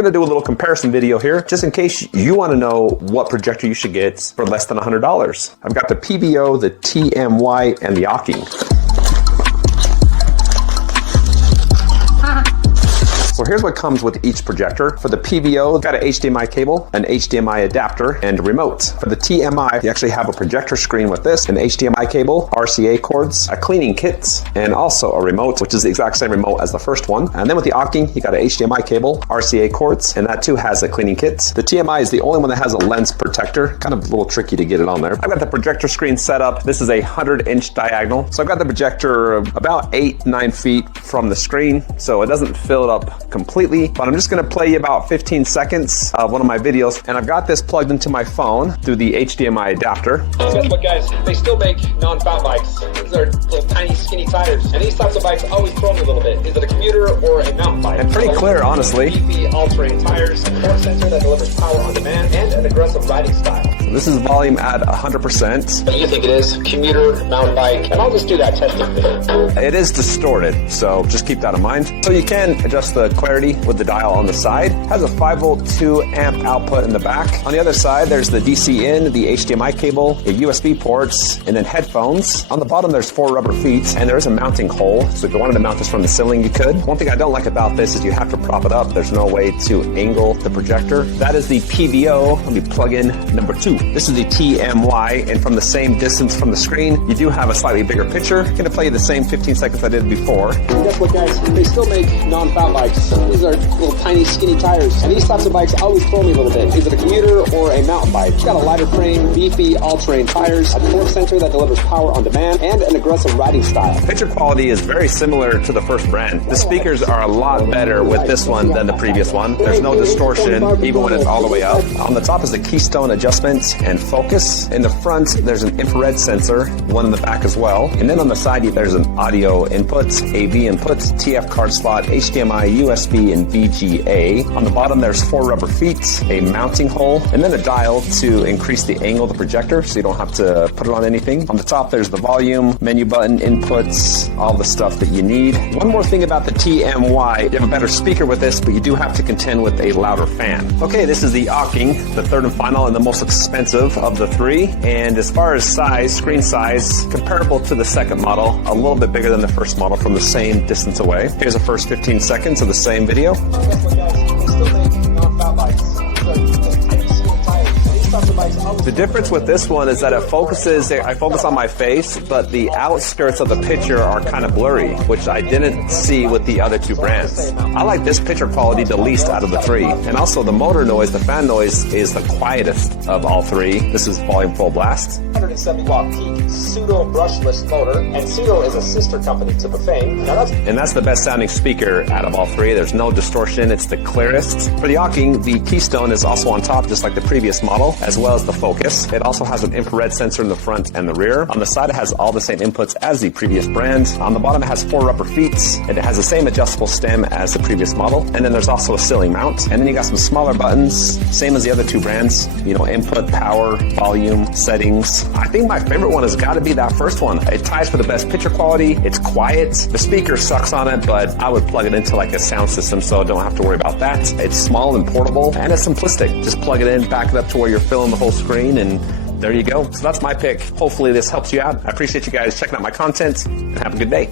we're gonna do a little comparison video here, just in case you wanna know what projector you should get for less than $100. I've got the PVO, the TMY, and the Ocking. So here's what comes with each projector. For the PVO, you've got an HDMI cable, an HDMI adapter, and a remote. For the TMI, you actually have a projector screen with this, an HDMI cable, RCA cords, a cleaning kit, and also a remote, which is the exact same remote as the first one. And then with the Ocking, you got an HDMI cable, RCA cords, and that too has a cleaning kit. The TMI is the only one that has a lens protector, kind of a little tricky to get it on there. I've got the projector screen set up. This is a 100-inch diagonal. So I've got the projector about 8-9 feet from the screen, so it doesn't fill it up completely, but I'm just gonna play you about 15 seconds of one of my videos, and I've got this plugged into my phone through the HDMI adapter. Guess what, guys? They still make non-fat bikes. These are little tiny skinny tires, and these types of bikes always throw me a little bit. Is it a commuter or a mountain bike? And pretty clear, honestly. Beefy all-terrain tires, a torque sensor that delivers power on demand, and an aggressive riding style. So this is volume at 100%. What do you think it is? Commuter, mountain bike? And I'll just do that testing thing. It is distorted, so just keep that in mind. So you can adjust the clarity with the dial on the side. It has a 5-volt 2-amp output in the back. On the other side, there's the DC in, the HDMI cable, the USB ports, and then headphones. On the bottom, there's 4 rubber feet, and there is a mounting hole. So if you wanted to mount this from the ceiling, you could. One thing I don't like about this is you have to prop it up. There's no way to angle the projector. That is the PVO. Let me plug in number 2. This is the TMY, and from the same distance from the screen, you do have a slightly bigger picture. I'm gonna play you the same 15 seconds I did before. Guess what, guys? They still make non-fat bikes. These are little tiny skinny tires, and these types of bikes always throw me a little bit. Is it a commuter or a mountain bike? It's got a lighter frame, beefy all-terrain tires, a torque sensor that delivers power on demand, and an aggressive riding style. Picture quality is very similar to the first brand. The speakers are a lot better with this one than the previous one. There's no distortion, even when it's all the way up. On the top is the keystone adjustment and focus. In the front, there's an infrared sensor, one in the back as well. And then on the side, there's an audio input, AV input, TF card slot, HDMI, USB, and VGA. On the bottom, there's 4 rubber feet, a mounting hole, and then a dial to increase the angle of the projector so you don't have to put it on anything. On the top, there's the volume, menu button, inputs, all the stuff that you need. One more thing about the TMY, you have a better speaker with this, but you do have to contend with a louder fan. Okay, this is the Ocking, the third and final and the most expensive of the 3. And as far as size, screen size, comparable to the second model, a little bit bigger than the first model from the same distance away. Here's the first 15 seconds of the same video. Guess what, guys? They still make non-fat bikes. The difference with this one is that it focuses, I focus on my face, but the outskirts of the picture are kind of blurry, which I didn't see with the other 2 brands. I like this picture quality the least out of the 3. And also the motor noise, the fan noise is the quietest of all 3. This is volume full blast. 170 watt peak pseudo brushless motor, and Pseudo is a sister company to Bafang. And that's the best sounding speaker out of all 3. There's no distortion, it's the clearest. For the Ocking, the keystone is also on top, just like the previous model, as well as the focus. It also has an infrared sensor in the front and the rear. On the side, it has all the same inputs as the previous brand. On the bottom, it has 4 rubber feet, and it has the same adjustable stem as the previous model. And then there's also a ceiling mount. And then you got some smaller buttons, same as the other 2 brands. You know, input, power, volume, settings. I think my favorite one has got to be that first one. It ties for the best picture quality. It's quiet. The speaker sucks on it, but I would plug it into like a sound system, so I don't have to worry about that. It's small and portable, and it's simplistic. Just plug it in, back it up to where you're filling the whole screen, and there you go. So that's my pick. Hopefully this helps you out. I appreciate you guys checking out my content, and have a good day.